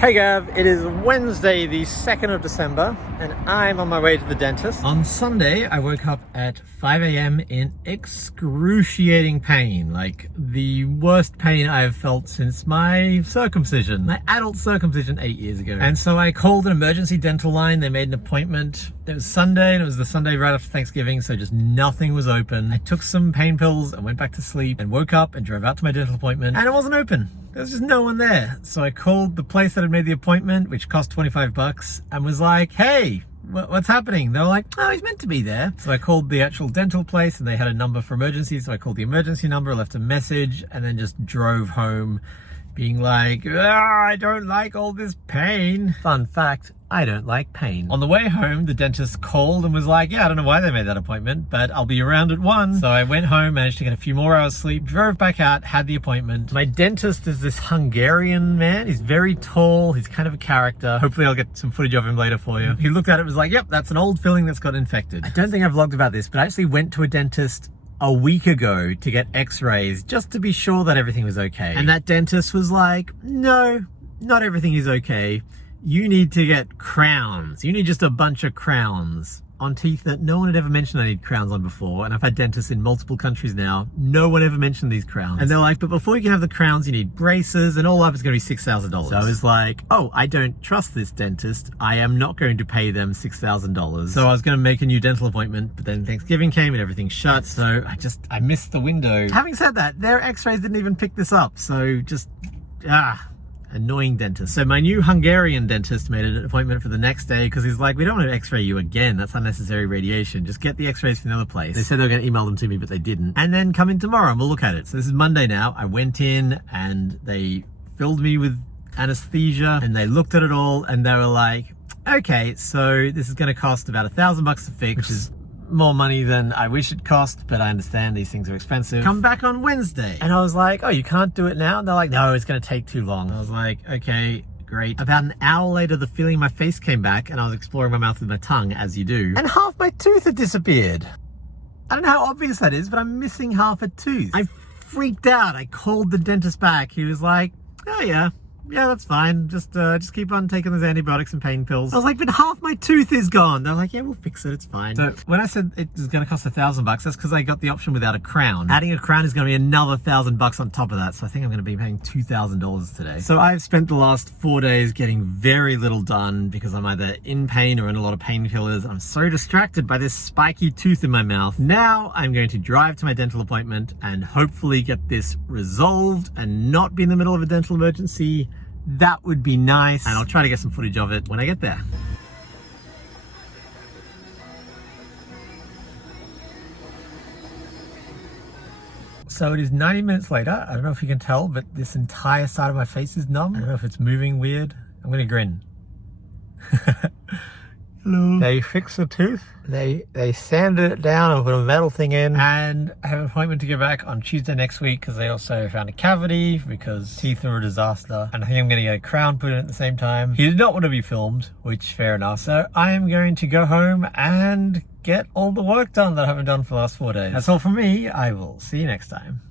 Hey Gav, it is Wednesday the 2nd of December and I'm on my way to the dentist. On Sunday I woke up at 5 a.m. in excruciating pain, like the worst pain I've felt since my circumcision, my adult circumcision 8 years ago. And so I called an emergency dental line. They made an appointment. It was Sunday and it was the Sunday right after Thanksgiving, so just nothing was open. I took some pain pills and went back to sleep and woke up and drove out to my dental appointment and it wasn't open. There was just no one there. So I called the place that had made the appointment, which cost 25 bucks, and was like, hey, what's happening? They were like, oh, he's meant to be there. So I called the actual dental place and they had a number for emergencies. So I called the emergency number, left a message, and then just drove home being like, I don't like all this pain. Fun fact, I don't like pain. On the way home, the dentist called and was like, yeah, I don't know why they made that appointment, but I'll be around at 1. So I went home, managed to get a few more hours sleep, drove back out, had the appointment. My dentist is this Hungarian man. He's very tall. He's kind of a character. Hopefully I'll get some footage of him later for you. He looked at it and was like, yep, that's an old filling that's got infected. I don't think I've vlogged about this, but I actually went to a dentist a week ago to get x-rays just to be sure that everything was okay. And that dentist was like, no, not everything is okay. You need to get crowns. You need just a bunch of crowns on teeth that no one had ever mentioned I need crowns on before. And I've had dentists in multiple countries now. No one ever mentioned these crowns. And they're like, but before you can have the crowns, you need braces, and all up is going to be $6,000. So I was like, oh, I don't trust this dentist. I am not going to pay them $6,000. So I was going to make a new dental appointment, but then Thanksgiving came and everything shut. So I missed the window. Having said that, their x-rays didn't even pick this up. So just, annoying dentist. So my new Hungarian dentist made an appointment for the next day because he's like, we don't want to x-ray you again. That's unnecessary radiation. Just get the x-rays from the other place. They said they were going to email them to me, but they didn't. And then come in tomorrow and we'll look at it. So this is Monday now. I went in and they filled me with anesthesia and they looked at it all and they were like, okay, so this is going to cost about $1,000 to fix, which is more money than I wish it cost, but I understand these things are expensive. Come back on Wednesday. And I was like, oh, you can't do it now? And they're like, no, it's going to take too long. I was like, okay, great. About an hour later, the feeling in my face came back and I was exploring my mouth with my tongue, as you do. And half my tooth had disappeared. I don't know how obvious that is, but I'm missing half a tooth. I freaked out. I called the dentist back. He was like, oh yeah, that's fine. Just keep on taking those antibiotics and pain pills. I was like, but half my tooth is gone. They're like, yeah, we'll fix it. It's fine. So when I said it was going to cost $1,000, that's because I got the option without a crown. Adding a crown is going to be another $1,000 on top of that. So I think I'm going to be paying $2,000 today. So I've spent the last 4 days getting very little done because I'm either in pain or in a lot of painkillers. I'm so distracted by this spiky tooth in my mouth. Now I'm going to drive to my dental appointment and hopefully get this resolved and not be in the middle of a dental emergency. That would be nice, and I'll try to get some footage of it when I get there. So it is 90 minutes later. I don't know if you can tell, but this entire side of my face is numb. I don't know if it's moving weird. I'm gonna grin. Hello. They fixed the tooth. They sanded it down and put a metal thing in. And I have an appointment to go back on Tuesday next week because they also found a cavity because teeth are a disaster. And I think I'm going to get a crown put in at the same time. He did not want to be filmed, which fair enough. So I am going to go home and get all the work done that I haven't done for the last 4 days. That's all from me. I will see you next time.